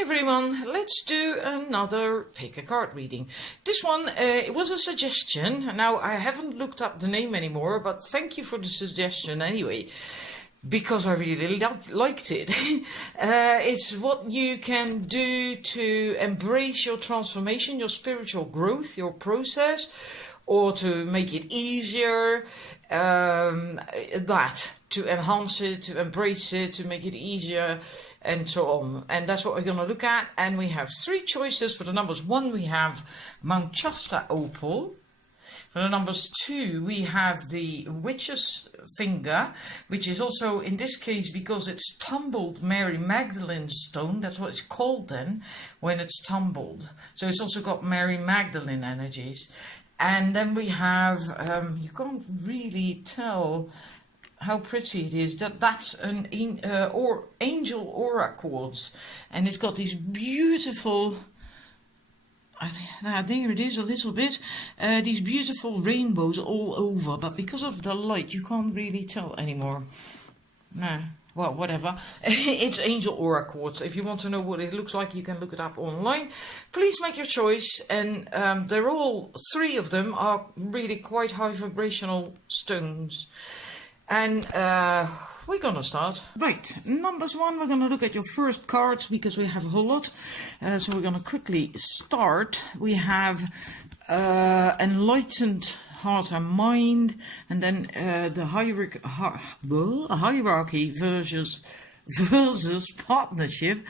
Hi everyone, let's do another pick a card reading. This one, it was a suggestion. Now I haven't looked up the name anymore, but thank you for the suggestion anyway, because I really liked it. It's what you can do to embrace your transformation, your spiritual growth, your process, or to make it easier, to enhance it, to embrace it, to make it easier, and so on. And that's what we're going to look at. And we have three choices. For the numbers 1, we have Manchester Opal. For the numbers 2, we have the Witch's Finger, which is also, in this case, because it's tumbled Mary Magdalene stone, that's what it's called then, when it's tumbled. So it's also got Mary Magdalene energies. And then we have, you can't really tell how pretty it is. That's an angel aura quartz, and it's got these beautiful, there it is a little bit, these beautiful rainbows all over, but because of the light you can't really tell anymore. No, well, whatever. It's angel aura quartz. If you want to know what it looks like, you can look it up online. Please make your choice, and they're all, 3 of them are really quite high vibrational stones. And we're gonna start. Right, numbers 1, we're gonna look at your first cards because we have a whole lot. So we're gonna quickly start. We have Enlightened Heart and Mind, and then the hierarchy versus partnership,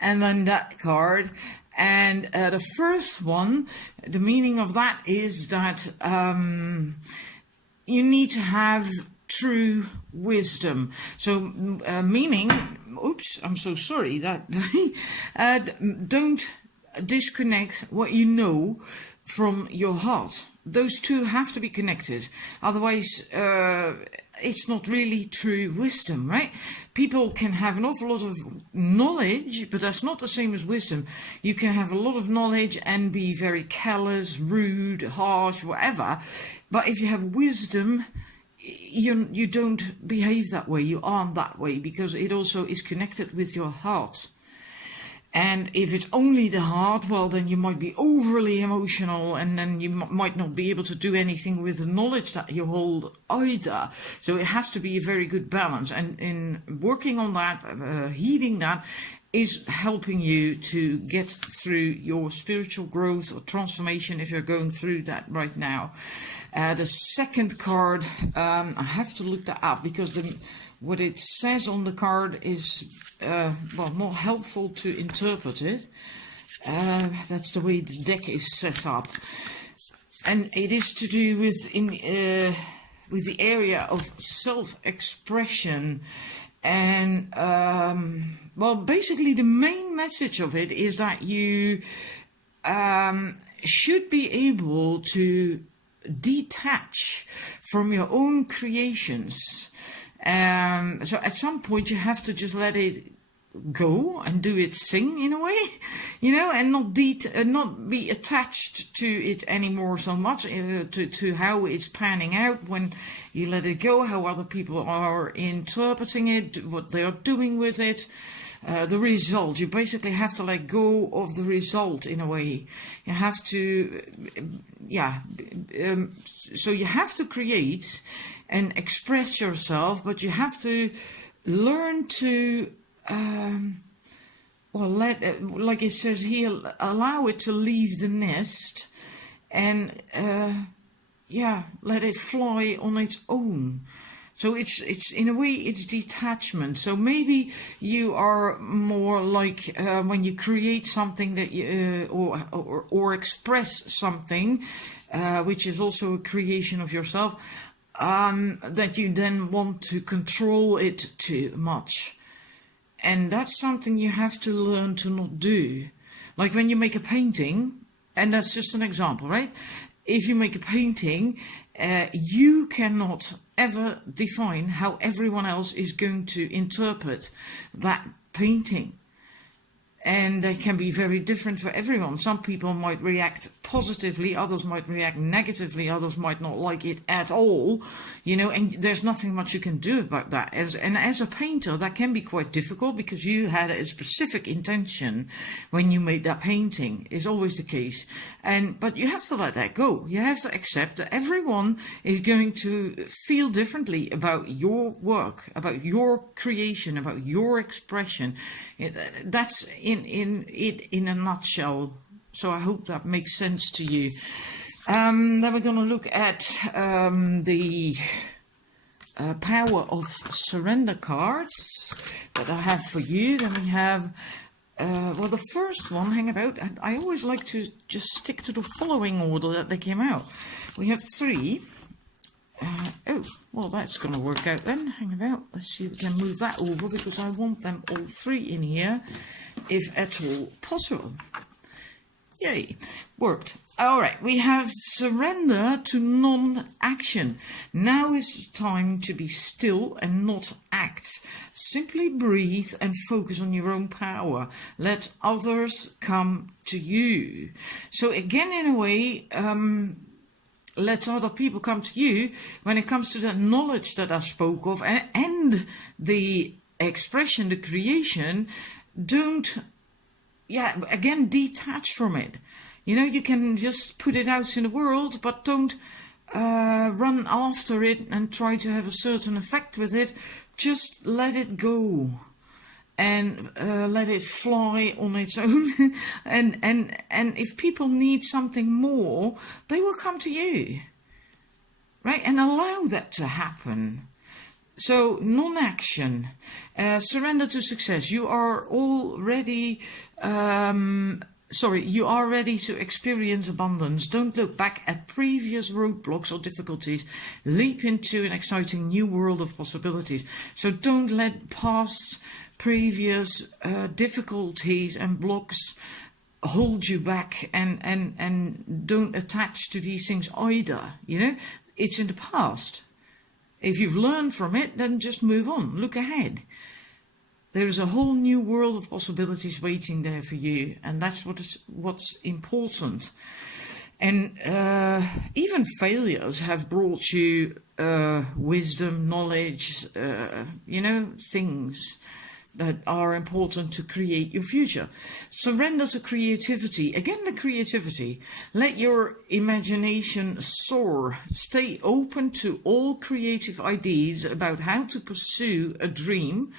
and then that card. And the first one, the meaning of that is that you need to have true wisdom. So meaning, oops, I'm so sorry, that don't disconnect what you know from your heart. Those two have to be connected, otherwise it's not really true wisdom, right? People can have an awful lot of knowledge, but that's not the same as wisdom. You can have a lot of knowledge and be very callous, rude, harsh, whatever, but if you have wisdom, you don't behave that way, you aren't that way, because it also is connected with your heart. And if it's only the heart, well, then you might be overly emotional, and then you might not be able to do anything with the knowledge that you hold either. So it has to be a very good balance, and in working on that, heeding that, is helping you to get through your spiritual growth or transformation if you're going through that right now. The second card, I have to look that up because what it says on the card is well, not helpful to interpret it. That's the way the deck is set up, and it is to do with the area of self-expression. And well, basically the main message of it is that you should be able to detach from your own creations. So at some point you have to just let it go and do its thing in a way, you know, and not be attached to it anymore so much, to how it's panning out when you let it go, how other people are interpreting it, what they are doing with it, the result. You basically have to let go of the result in a way. You have to, so you have to create and express yourself, but you have to learn to well, like it says here, allow it to leave the nest, and let it fly on its own. So it's in a way it's detachment. So maybe you are more like when you create something that you or express something, which is also a creation of yourself, that you then want to control it too much. And that's something you have to learn to not do. Like when you make a painting, and that's just an example, right? If you make a painting, you cannot ever define how everyone else is going to interpret that painting. And they can be very different for everyone. Some people might react positively, others might react negatively, others might not like it at all, and there's nothing much you can do about that. As a painter, that can be quite difficult because you had a specific intention when you made that painting, is always the case. But you have to let that go. You have to accept that everyone is going to feel differently about your work, about your creation, about your expression. That's in a nutshell. So I hope that makes sense to you. Then we're going to look at the power of surrender cards that I have for you. Then we have, the first one, hang about. And I always like to just stick to the following order that they came out. We have 3. That's going to work out then. Hang about. Let's see if we can move that over because I want them all 3 in here, if at all possible. Yay, worked. All right, we have surrender to non-action. Now is the time to be still and not act. Simply breathe and focus on your own power. Let others come to you. So again, in a way, let other people come to you when it comes to that knowledge that I spoke of and the expression, the creation. Don't, again, detach from it. You can just put it out in the world, but don't run after it and try to have a certain effect with it. Just let it go and let it fly on its own. and if people need something more, they will come to you, right? And allow that to happen. So non-action, surrender to success. You are already, you are ready to experience abundance. Don't look back at previous roadblocks or difficulties. Leap into an exciting new world of possibilities. So don't let past previous difficulties and blocks hold you back, and don't attach to these things either. It's in the past. If you've learned from it, then just move on. Look ahead. There's a whole new world of possibilities waiting there for you, and that's what's important. And even failures have brought you wisdom, knowledge, things that are important to create your future. Surrender to creativity. Again, the creativity. Let your imagination soar. Stay open to all creative ideas about how to pursue a dream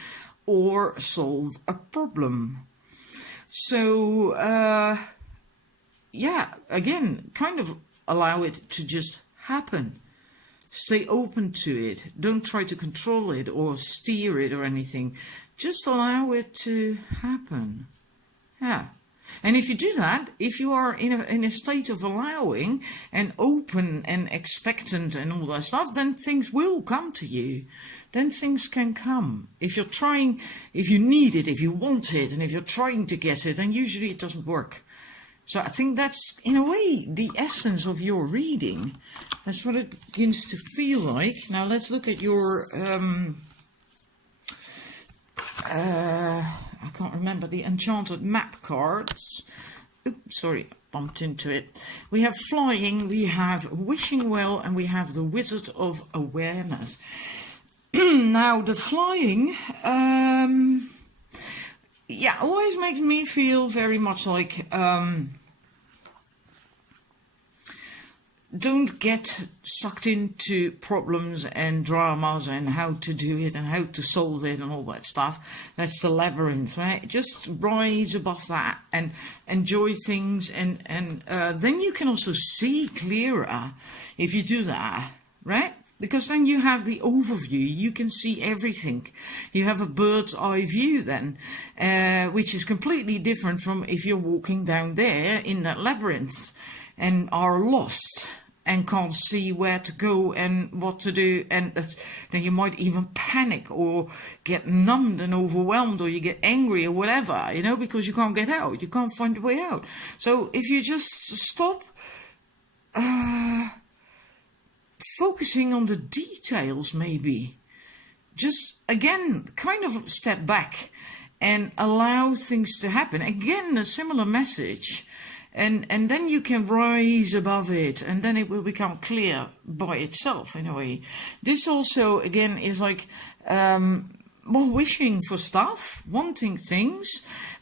or solve a problem. So, again, kind of allow it to just happen. Stay open to it. Don't try to control it or steer it or anything. Just allow it to happen. Yeah. And if you do that, if you are in a state of allowing and open and expectant and all that stuff, then things will come to you. Then things can come. If you're trying, if you need it, if you want it, and if you're trying to get it, then usually it doesn't work. So I think that's, in a way, the essence of your reading. That's what it begins to feel like. Now let's look at your... I can't remember the enchanted map cards. Oops, sorry, bumped into it. We have flying, we have wishing well, and we have the wizard of awareness. Now the flying, always makes me feel very much like don't get sucked into problems and dramas and how to do it and how to solve it and all that stuff. That's the labyrinth, right? Just rise above that and enjoy things, and then you can also see clearer if you do that, right? Because then you have the overview, you can see everything. You have a bird's eye view then, which is completely different from if you're walking down there in that labyrinth and are lost and can't see where to go and what to do, and then you might even panic or get numbed and overwhelmed, or you get angry or whatever, because you can't get out, you can't find a way out. So if you just stop focusing on the details, maybe just again kind of step back and allow things to happen. Again, a similar message. And then you can rise above it, and then it will become clear by itself in a way. This also, again, is like wishing for stuff, wanting things,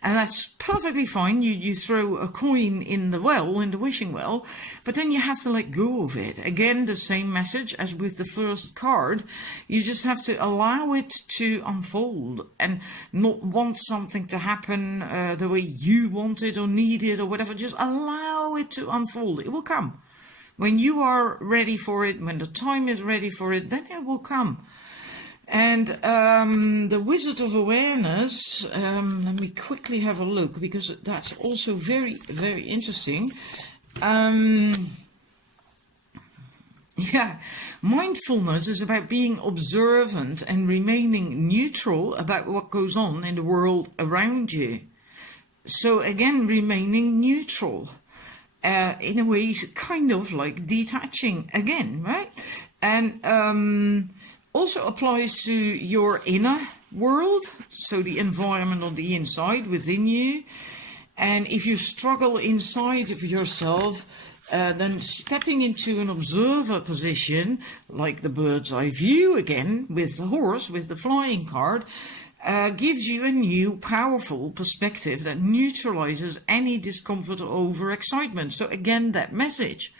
and that's perfectly fine. You throw a coin in the well, in the wishing well, but then you have to let go of it. Again, the same message as with the first card. You just have to allow it to unfold and not want something to happen the way you want it or need it or whatever. Just allow it to unfold. It will come. When you are ready for it, when the time is ready for it, then it will come. And the Wizard of Awareness, let me quickly have a look, because that's also very, very interesting. Yeah, mindfulness is about being observant and remaining neutral about what goes on in the world around you. So again, remaining neutral. In a way, kind of like detaching again, right? And also applies to your inner world, so the environment on the inside within you. And if you struggle inside of yourself, then stepping into an observer position, like the bird's eye view again, with the horse, with the flying card, gives you a new powerful perspective that neutralizes any discomfort or overexcitement. So again, that message.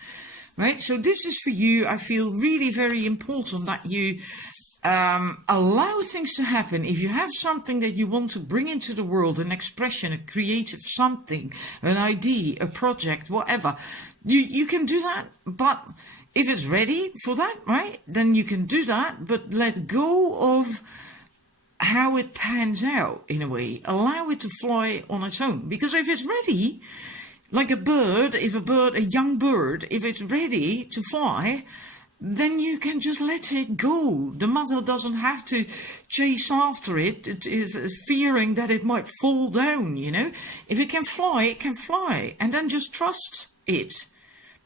Right, so this is for you. I feel really very important that you allow things to happen. If you have something that you want to bring into the world, an expression, a creative something, an idea, a project, whatever, you can do that. But if it's ready for that, right, then you can do that. But let go of how it pans out in a way. Allow it to fly on its own. Because if it's ready, like a bird, a young bird, if it's ready to fly, then you can just let it go. The mother doesn't have to chase after it, fearing that it might fall down, you know. If it can fly, it can fly. And then just trust it.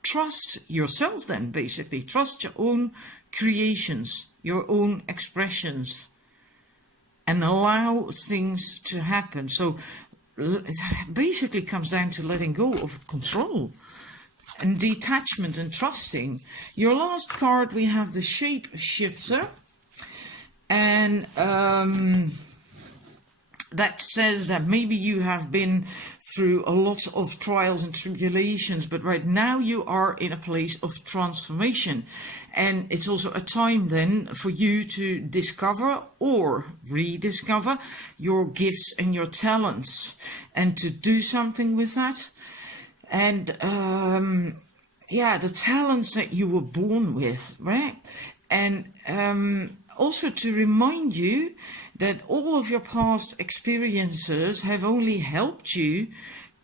Trust yourself then, basically. Trust your own creations, your own expressions. And allow things to happen. So it basically comes down to letting go of control and detachment and trusting. Your last card, we have the Shapeshifter, and that says that maybe you have been through a lot of trials and tribulations, but right now you are in a place of transformation. And it's also a time then for you to discover or rediscover your gifts and your talents and to do something with that. And yeah, the talents that you were born with, right? And also to remind you that all of your past experiences have only helped you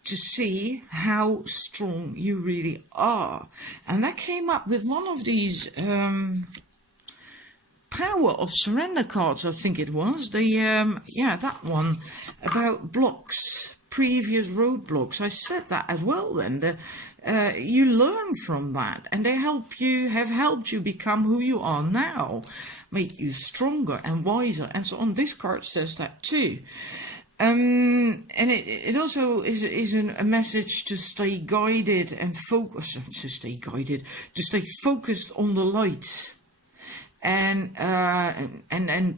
to see how strong you really are. And that came up with one of these Power of Surrender cards, I think it was. Yeah, that one, about blocks, previous roadblocks. I said that as well then. You learn from that, and they have helped you become who you are now, make you stronger and wiser, and so on. This card says that too. And it also is a message to stay guided and focus, to stay focused on the light, and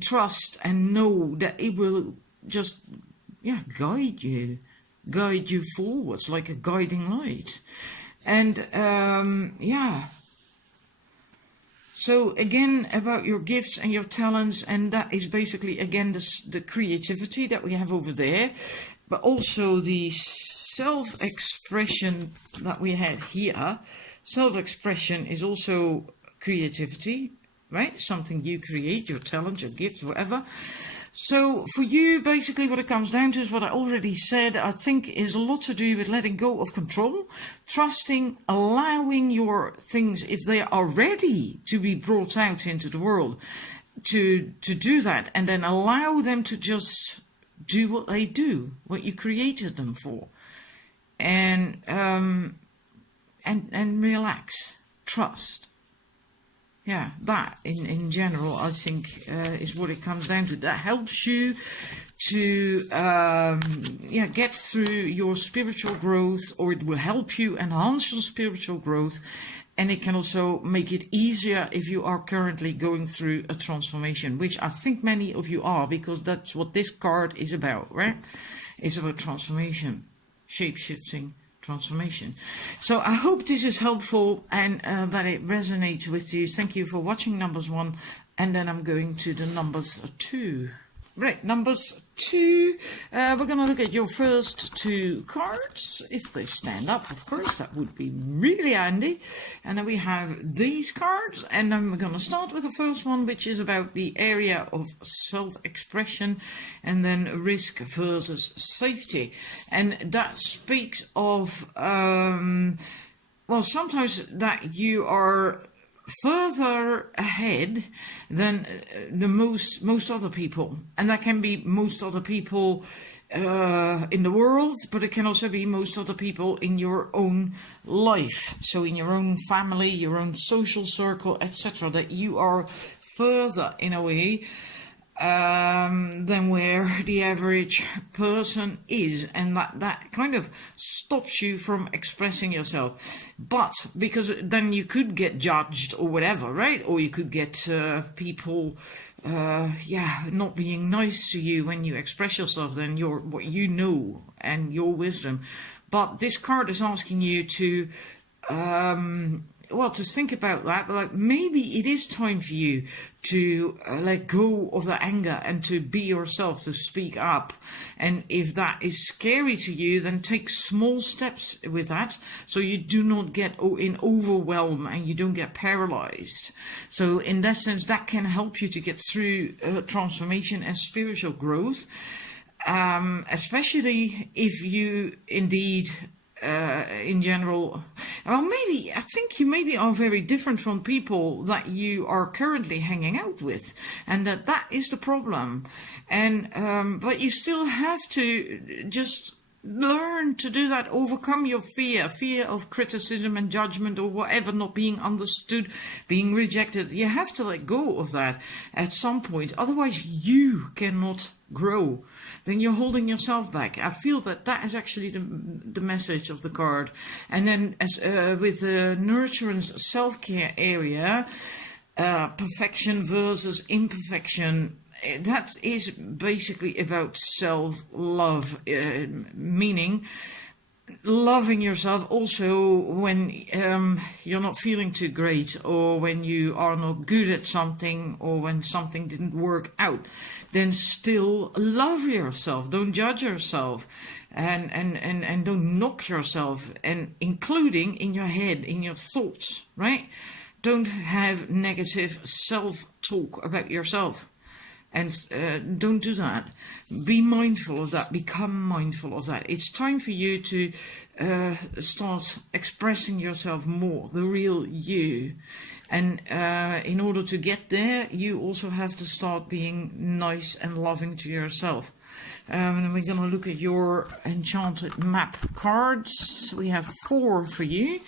trust and know that it will just guide you forwards like a guiding light. And so again, about your gifts and your talents, and that is basically again the creativity that we have over there, but also the self-expression that we had here. Self-expression is also creativity, right? Something you create, your talent, your gifts, whatever. So for you, basically what it comes down to is what I already said, I think is a lot to do with letting go of control, trusting, allowing your things, if they are ready to be brought out into the world, to do that, and then allow them to just do what they do, what you created them for. And relax, trust. Yeah, that in general, I think, is what it comes down to. That helps you to get through your spiritual growth, or it will help you enhance your spiritual growth. And it can also make it easier if you are currently going through a transformation, which I think many of you are, because that's what this card is about, right? It's about transformation, shape-shifting transformation. So I hope this is helpful and that it resonates with you. Thank you for watching numbers 1, and then I'm going to the numbers 2. Right, numbers 2. We're going to look at your first 2 cards. If they stand up, of course, that would be really handy. And then we have these cards. And then we're going to start with the first one, which is about the area of self-expression, and then risk versus safety. And that speaks of, well, sometimes that you are further ahead than the most other people, and that can be most other people in the world, but it can also be most other people in your own life, so in your own family, your own social circle, etc., that you are further in a way than where the average person is, and that kind of stops you from expressing yourself. But because then you could get judged or whatever, right? Or you could get people not being nice to you when you express yourself, then what you know and your wisdom. But this card is asking you to to think about that. Like, maybe it is time for you to let go of the anger and to be yourself, to speak up. And if that is scary to you, then take small steps with that, so you do not get in overwhelm and you don't get paralyzed. So in that sense, that can help you to get through transformation and spiritual growth, especially if you indeed in general, well, maybe I think you maybe are very different from people that you are currently hanging out with, and that is the problem. And but you still have to just learn to do that, overcome your fear of criticism and judgment or whatever, not being understood, being rejected. You have to let go of that at some point, otherwise you cannot grow. Then you're holding yourself back. I feel that is actually the message of the card. And then as with the nurturance self-care area, perfection versus imperfection, that is basically about self-love, meaning loving yourself also when you're not feeling too great, or when you are not good at something, or when something didn't work out. Then still love yourself. Don't judge yourself, and don't knock yourself, and including in your head, in your thoughts, right? Don't have negative self-talk about yourself. And don't do that. Be mindful of that. Become mindful of that. It's time for you to start expressing yourself more, the real you. And in order to get there, you also have to start being nice and loving to yourself. And we're going to look at your enchanted map cards. We have 4 for you.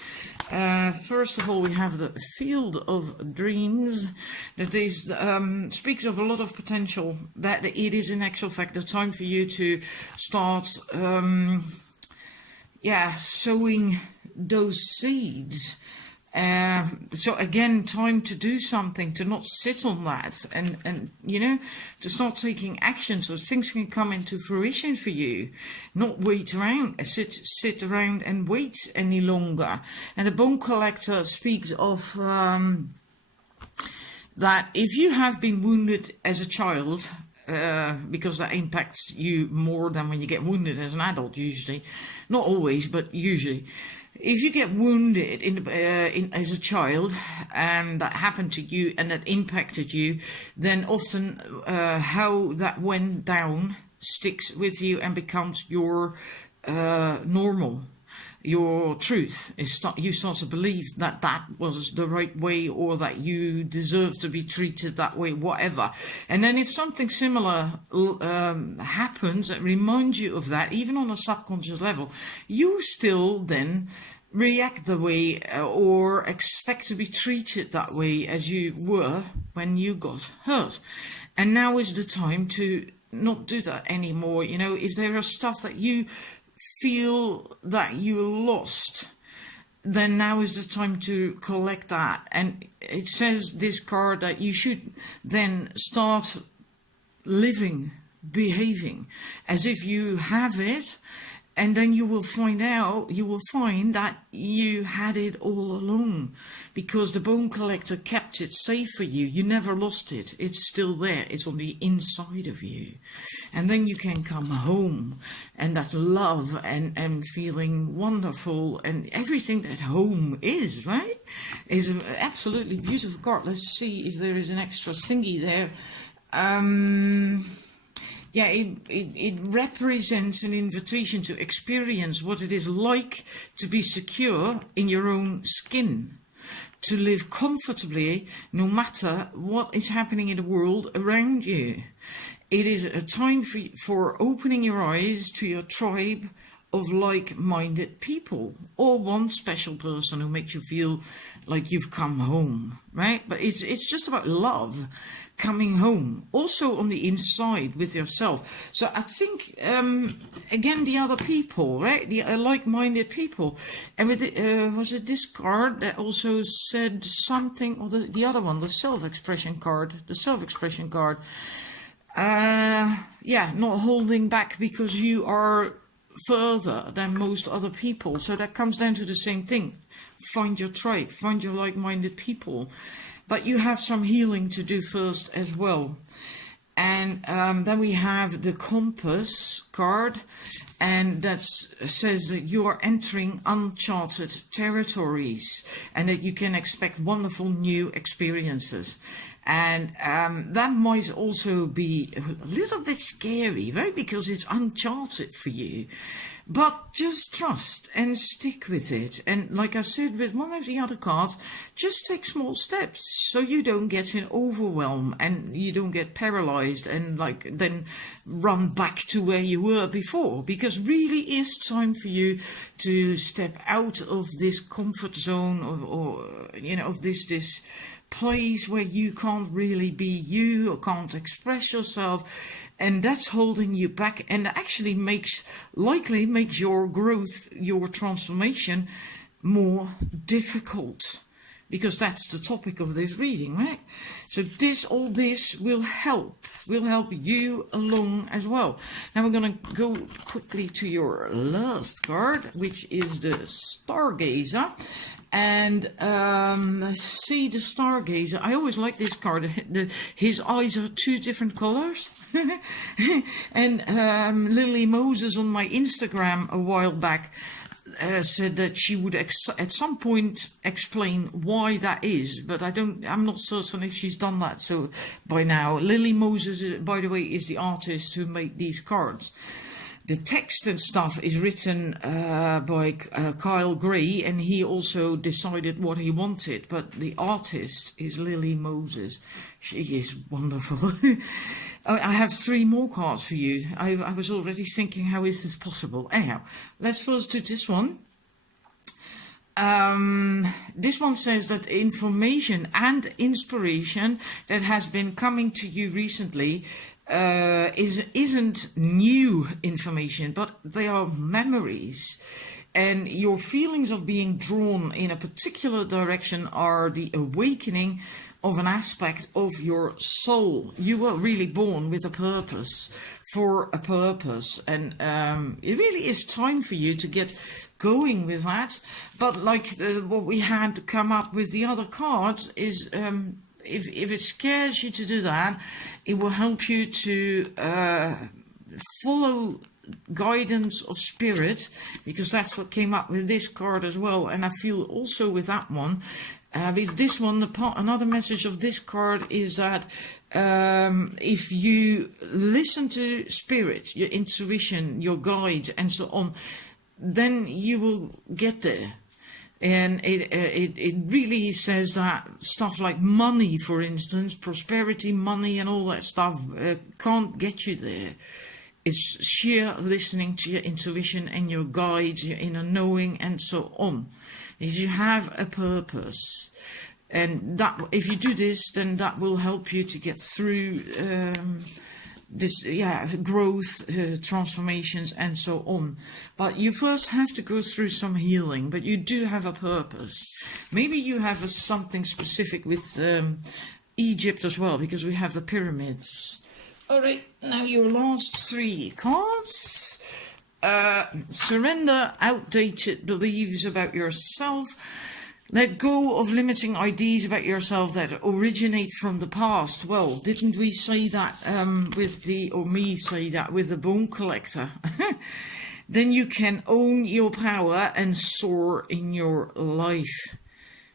First of all, we have the Field of Dreams. That is speaks of a lot of potential. That it is in actual fact the time for you to start, sowing those seeds. So again, time to do something, to not sit on that, and to start taking action so things can come into fruition for you. Not wait around, sit around and wait any longer. And the Bone Collector speaks of that if you have been wounded as a child, because that impacts you more than when you get wounded as an adult, usually. Not always, but usually. If you get wounded as a child, and that happened to you and that impacted you, then often how that went down sticks with you and becomes your normal, your truth. You start to believe that was the right way, or that you deserve to be treated that way, whatever. And then if something similar happens that reminds you of that, even on a subconscious level, you still then react the way or expect to be treated that way as you were when you got hurt. And now is the time to not do that anymore. You know, if there are stuff that you feel that you lost, then now is the time to collect that. And it says, this card, that you should then start living, behaving as if you have it, and then you will find that you had it all along, because the bone collector kept it safe for you. You never lost it. It's still there. It's on the inside of you. And then you can come home, and that's love and feeling wonderful, and everything that home is, right? Is an absolutely beautiful card. Let's see if there is an extra thingy there. Yeah, it represents an invitation to experience what it is like to be secure in your own skin, to live comfortably no matter what is happening in the world around you. It is a time for opening your eyes to your tribe of like-minded people, or one special person who makes you feel like you've come home, right? But it's just about love, coming home, also on the inside with yourself. So I think, again, the other people, right? The like-minded people. And with was it this card that also said something, or the other one, the self-expression card, yeah, not holding back because you are further than most other people. So that comes down to the same thing. Find your tribe, find your like-minded people. But you have some healing to do first as well. And then we have the compass card, and that says that you are entering uncharted territories and that you can expect wonderful new experiences. And that might also be a little bit scary, right? Because it's uncharted for you. But just trust and stick with it. And like I said with one of the other cards, just take small steps so you don't get in overwhelm and you don't get paralyzed and like then run back to where you were before. Because really is time for you to step out of this comfort zone or you know, of this place where you can't really be you or can't express yourself, and that's holding you back, and actually likely makes your growth, your transformation more difficult, because that's the topic of this reading, right? So all this will help you along as well. Now we're going to go quickly to your last card, which is the Stargazer. And let's see, the Stargazer. I always like this card. His eyes are two different colors. And Lily Moses on my Instagram a while back said that she would at some point explain why that is, but I'm not certain if she's done that so by now. Lily Moses, by the way, is the artist who made these cards. The text and stuff is written by Kyle Gray, and he also decided what he wanted, but the artist is Lily Moses. She is wonderful. I have 3 more cards for you. I was already thinking, how is this possible? Anyhow, let's first do this one. This one says that information and inspiration that has been coming to you recently isn't new information, but they are memories, and your feelings of being drawn in a particular direction are the awakening of an aspect of your soul. You were really born with a purpose, for a purpose, and it really is time for you to get going with that. But like what we had to come up with the other cards is if it scares you to do that, it will help you to follow guidance of spirit, because that's what came up with this card as well. And I feel also with that one, with this one, another message of this card is that if you listen to spirit, your intuition, your guide, and so on, then you will get there. And it really says that stuff like money, for instance, prosperity, money and all that stuff can't get you there. It's sheer listening to your intuition and your guides, your inner knowing and so on. If you have a purpose, and that if you do this, then that will help you to get through this, yeah, growth, transformations, and so on. But you first have to go through some healing, but you do have a purpose. Maybe you have something specific with Egypt as well, because we have the pyramids. All right, now your last 3 cards. Surrender outdated beliefs about yourself. Let go of limiting ideas about yourself that originate from the past. Well, didn't we say that or me say that with the bone collector? Then you can own your power and soar in your life.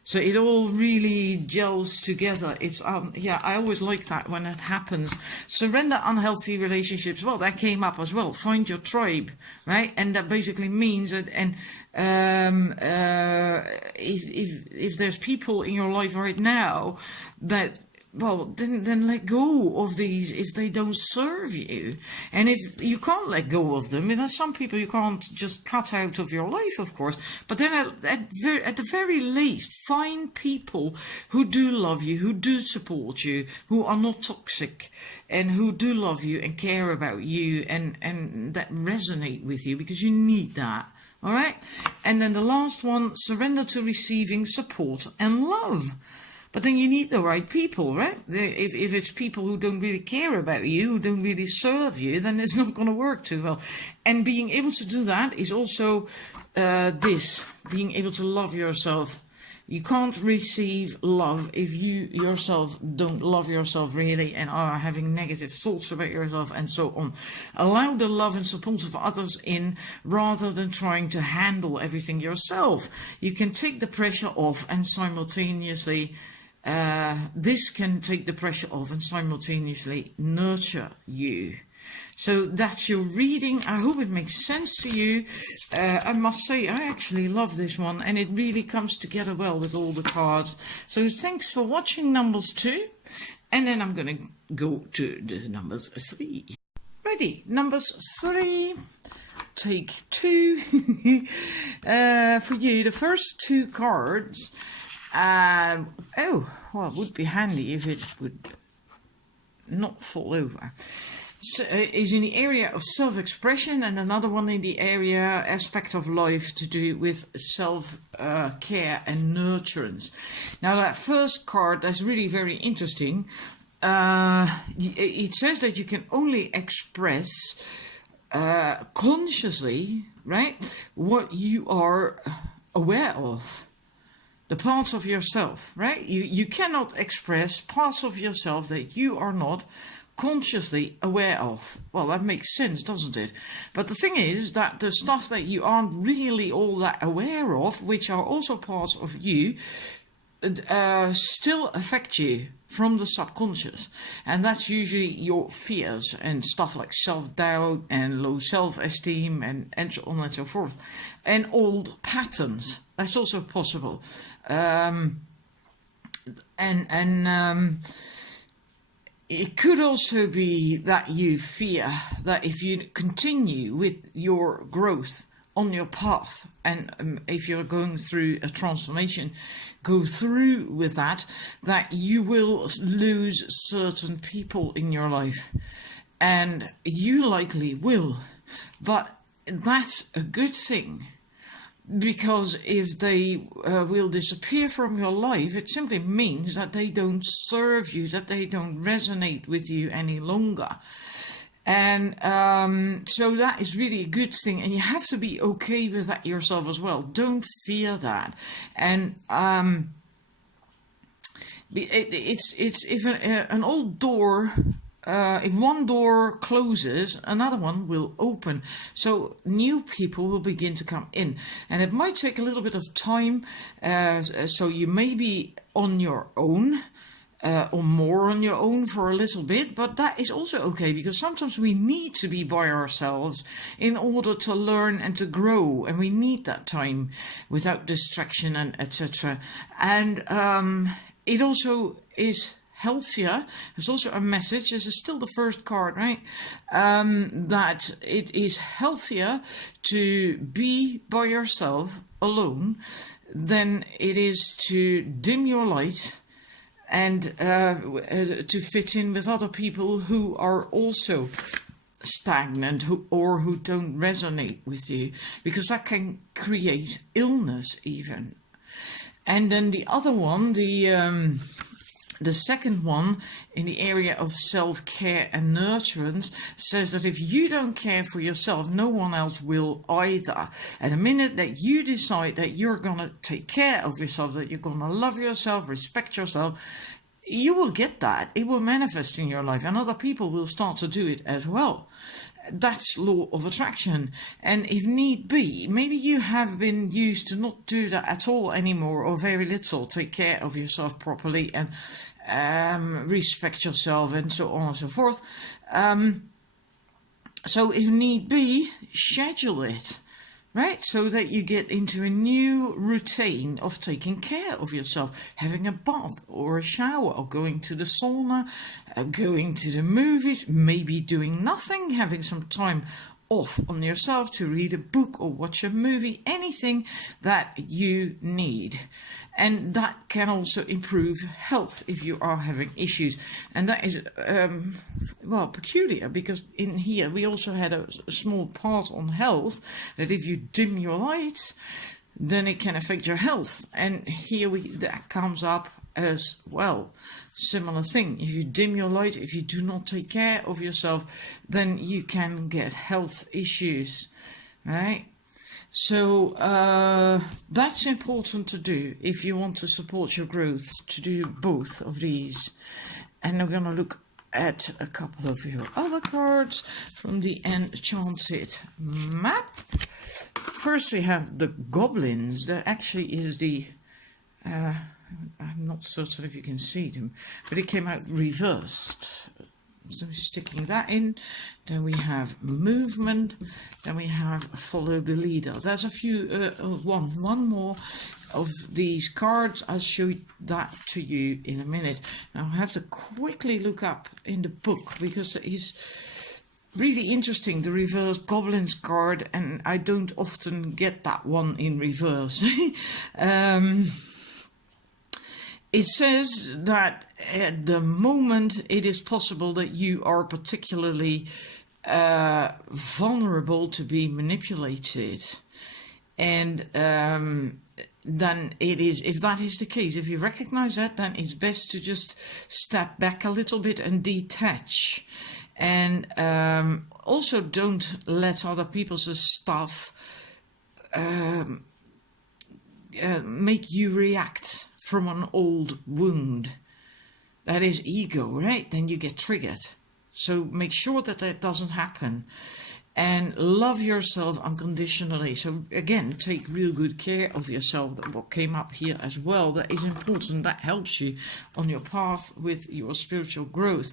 So it all really gels together. It's yeah, I always like that when it happens. Surrender unhealthy relationships. Well, that came up as well. Find your tribe, right? And that basically means that, and if there's people in your life right now that, well, then let go of these if they don't serve you. And if you can't let go of them, and there's some people you can't just cut out of your life, of course, but then at the very least, find people who do love you, who do support you, who are not toxic, and who do love you and care about you, and that resonate with you, because you need that. All right? And then the last one, surrender to receiving support and love. But then you need the right people, right? If it's people who don't really care about you, who don't really serve you, then it's not going to work too well. And being able to do that is also being able to love yourself. You can't receive love if you yourself don't love yourself really and are having negative thoughts about yourself and so on. Allow the love and support of others in rather than trying to handle everything yourself. You can take the pressure off and simultaneously this can take the pressure off and simultaneously nurture you. So that's your reading. I hope it makes sense to you. I must say, I actually love this one, and it really comes together well with all the cards. So thanks for watching numbers 2. And then I'm going to go to the numbers 3. Ready, numbers 3. Take 2. For you, the first 2 cards. Oh, well, it would be handy if it would not fall over. So, is in the area of self-expression, and another one in the aspect of life to do with self-care and nurturance. Now that first card, that's really very interesting. It says that you can only express consciously, right, what you are aware of. The parts of yourself, right? You cannot express parts of yourself that you are not consciously aware of. Well, that makes sense, doesn't it? But the thing is that the stuff that you aren't really all that aware of, which are also parts of you, still affect you from the subconscious. And that's usually your fears and stuff like self-doubt and low self-esteem and so on and so forth. And old patterns. That's also possible. It could also be that you fear that if you continue with your growth on your path, and if you're going through a transformation, go through with that you will lose certain people in your life. And you likely will. But that's a good thing. Because if they will disappear from your life, it simply means that they don't serve you, that they don't resonate with you any longer. And so that is really a good thing. And you have to be okay with that yourself as well. Don't fear that. And it's if an old door... if one door closes, another one will open. So new people will begin to come in. And it might take a little bit of time. So you may be on your own. Or more on your own for a little bit. But that is also okay. Because sometimes we need to be by ourselves in order to learn and to grow. And we need that time without distraction and etc. And it also is... healthier. There's also a message, this is still the first card, right? That it is healthier to be by yourself alone than it is to dim your light and to fit in with other people who are also stagnant or who don't resonate with you, because that can create illness even. And then the other one, the second one in the area of self-care and nurturance, says that if you don't care for yourself, no one else will either. And the minute that you decide that you're going to take care of yourself, that you're going to love yourself, respect yourself, you will get that. It will manifest in your life, and other people will start to do it as well. That's law of attraction. And if need be, maybe you have been used to not do that at all anymore, or very little. Take care of yourself properly and respect yourself and so on and so forth. So if need be, schedule it. Right, so that you get into a new routine of taking care of yourself, having a bath or a shower, or going to the sauna, going to the movies, maybe doing nothing, having some time off on yourself to read a book or watch a movie, anything that you need. And that can also improve health if you are having issues. And that is, peculiar, because in here we also had a small part on health, that if you dim your lights, then it can affect your health. And here that comes up as well. Similar thing. If you dim your light, if you do not take care of yourself, then you can get health issues, right? So that's important to do if you want to support your growth, to do both of these. And I'm going to look at a couple of your other cards from the Enchanted map. First we have the goblins. That actually is the... I'm not certain if you can see them, but it came out reversed. So sticking that in. Then we have movement. Then we have follow the leader. There's a few, one more of these cards. I'll show that to you in a minute. Now I have to quickly look up in the book, because it's really interesting, the reverse goblins card, and I don't often get that one in reverse. It says that at the moment it is possible that you are particularly vulnerable to be manipulated. And then it is, if that is the case, if you recognize that, then it's best to just step back a little bit and detach. And also don't let other people's stuff make you react from an old wound. That is ego, right? Then you get triggered. So make sure that that doesn't happen. And love yourself unconditionally. So again, take real good care of yourself. What came up here as well, that is important. That helps you on your path with your spiritual growth.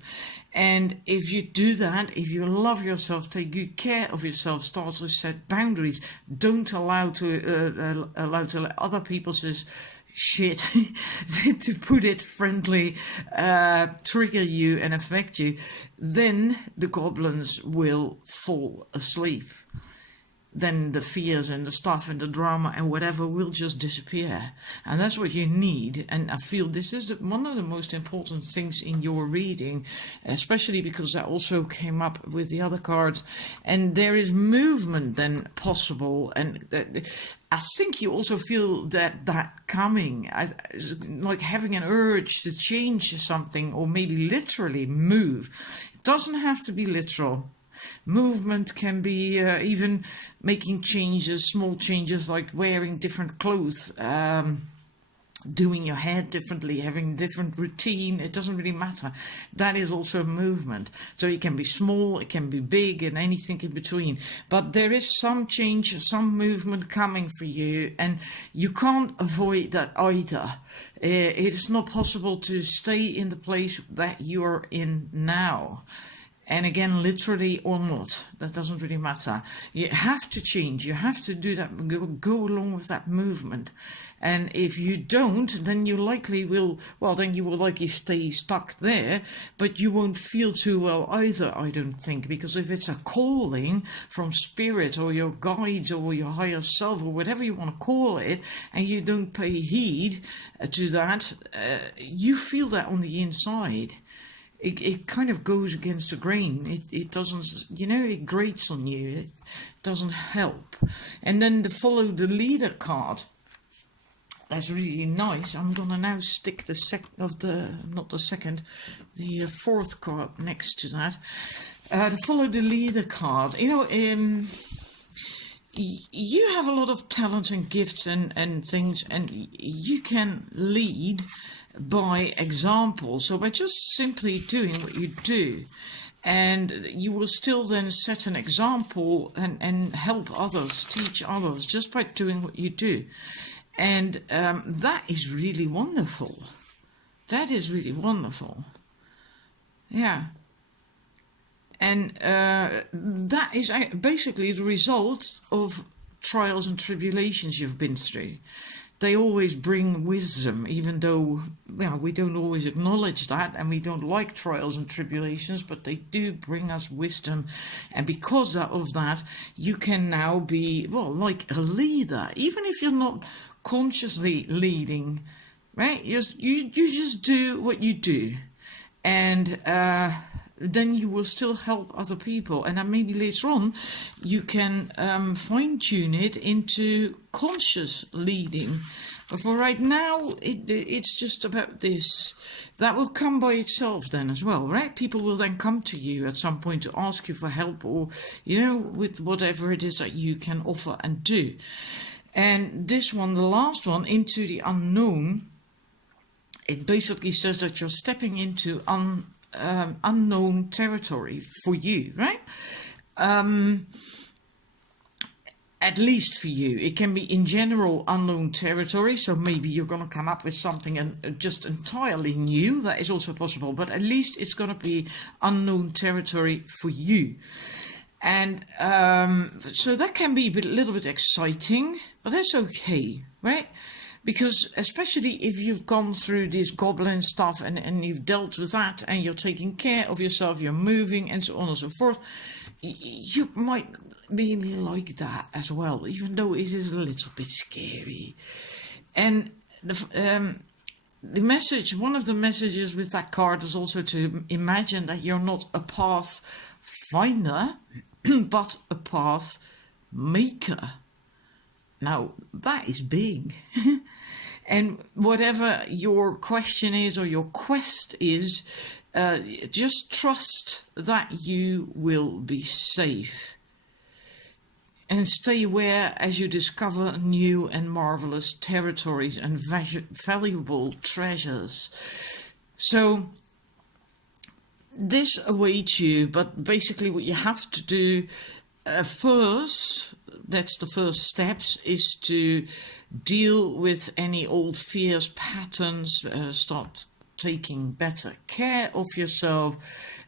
And if you do that, if you love yourself, take good care of yourself, start to set boundaries. Don't allow to let other people's shit, to put it friendly, trigger you and affect you, then the goblins will fall asleep. Then the fears and the stuff and the drama and whatever will just disappear. And that's what you need. And I feel this is one of the most important things in your reading, especially because that also came up with the other cards. And there is movement then possible. And I think you also feel that coming, like having an urge to change something, or maybe literally move. It doesn't have to be literal. Movement can be even making changes, small changes, like wearing different clothes, doing your hair differently, having different routine. It doesn't really matter. That is also movement. So it can be small, it can be big, and anything in between. But there is some change, some movement coming for you, and you can't avoid that either. It is not possible to stay in the place that you're in now. And again, literally or not, that doesn't really matter. You have to change. You have to do that, go along with that movement. And if you don't, then you likely will, well, then you will likely stay stuck there, but you won't feel too well either, I don't think. Because if it's a calling from spirit or your guides or your higher self or whatever you want to call it, and you don't pay heed to that, you feel that on the inside. It kind of goes against the grain. It doesn't, it grates on you. It doesn't help. And then the follow the leader card. That's really nice. I'm gonna now stick the fourth card next to that. The follow the leader card. You have a lot of talents and gifts and things, and you can lead by example. So by just simply doing what you do, and you will still then set an example and help others, teach others, just by doing what you do. And that is really wonderful. That is really wonderful. Yeah. And that is basically the result of trials and tribulations you've been through. They always bring wisdom, even though we don't always acknowledge that, and we don't like trials and tribulations, but they do bring us wisdom. And because of that, you can now be, like a leader, even if you're not consciously leading, right? You just do what you do. And then you will still help other people. And then maybe later on, you can fine-tune it into conscious leading. But for right now, it's just about this. That will come by itself then as well, right? People will then come to you at some point to ask you for help or, with whatever it is that you can offer and do. And this one, the last one, into the unknown, it basically says that you're stepping into unknown territory for you, right? At least for you. It can be in general unknown territory, so maybe you're going to come up with something just entirely new. That is also possible, but at least it's going to be unknown territory for you. And so that can be a little bit exciting, but that's okay, right? Because especially if you've gone through this goblin stuff and you've dealt with that and you're taking care of yourself, you're moving and so on and so forth, you might really like that as well, even though it is a little bit scary. And the message, one of the messages with that card is also to imagine that you're not a path finder, but a path maker. Now, that is big. And whatever your question is or your quest is, just trust that you will be safe. And stay aware as you discover new and marvelous territories and valuable treasures. So this awaits you, but basically what you have to do first, that's the first steps, is to deal with any old fears, patterns, start taking better care of yourself,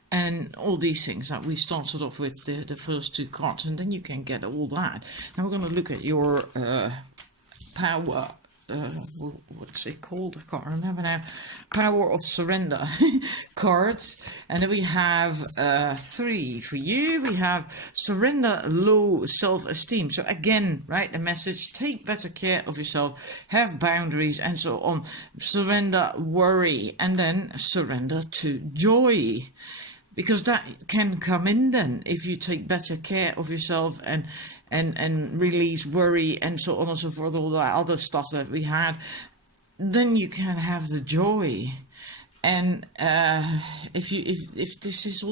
and all these things that we started off with the first two cards, and then you can get all that. Now we're going to look at your power. What's it called? I can't remember now. Power of Surrender cards. And then we have 3 for you. We have surrender low self-esteem. So again, right, the message, take better care of yourself, have boundaries and so on. Surrender worry, and then surrender to joy. Because that can come in then if you take better care of yourself and release worry and so on and so forth, all that other stuff that we had, then you can have the joy. And if this is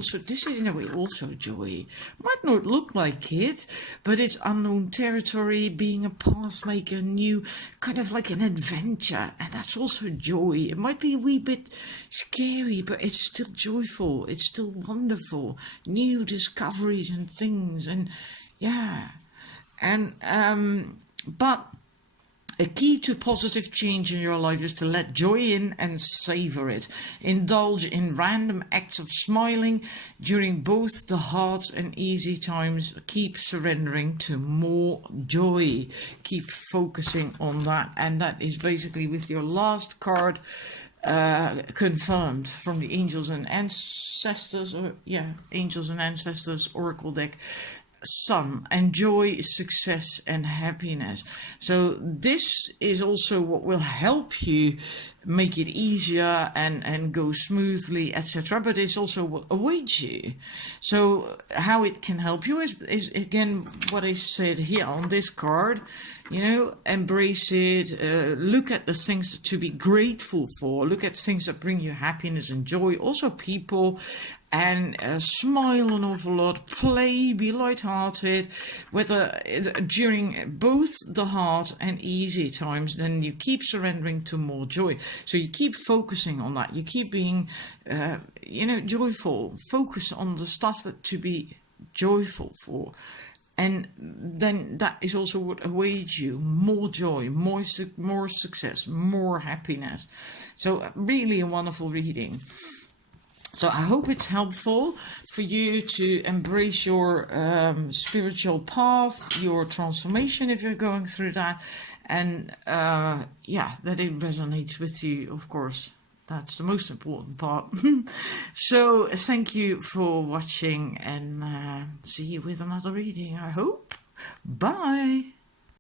in a way also joy. Might not look like it, but it's unknown territory, being a path maker, new, kind of like an adventure, and that's also joy. It might be a wee bit scary, but it's still joyful, it's still wonderful, new discoveries and things, and yeah. And but A key to positive change in your life is to let joy in and savor it. Indulge in random acts of smiling during both the hard and easy times. Keep surrendering to more joy. Keep focusing on that. And that is basically with your last card confirmed from the Angels and Ancestors, Angels and Ancestors Oracle deck. Sun and joy, success and happiness. So this is also what will help you make it easier and go smoothly, etc. But it's also what awaits you. So how it can help you is again what I said here on this card. You know, embrace it, look at the things to be grateful for, look at things that bring you happiness and joy, also people, and smile an awful lot, play, be lighthearted, whether during both the hard and easy times, then you keep surrendering to more joy. So you keep focusing on that, you keep being, joyful, focus on the stuff that to be joyful for. And then that is also what awaits you, more joy, more success, more happiness. So really a wonderful reading. So I hope it's helpful for you to embrace your spiritual path, your transformation if you're going through that. And that it resonates with you, of course. That's the most important part. So thank you for watching and see you with another reading, I hope. Bye.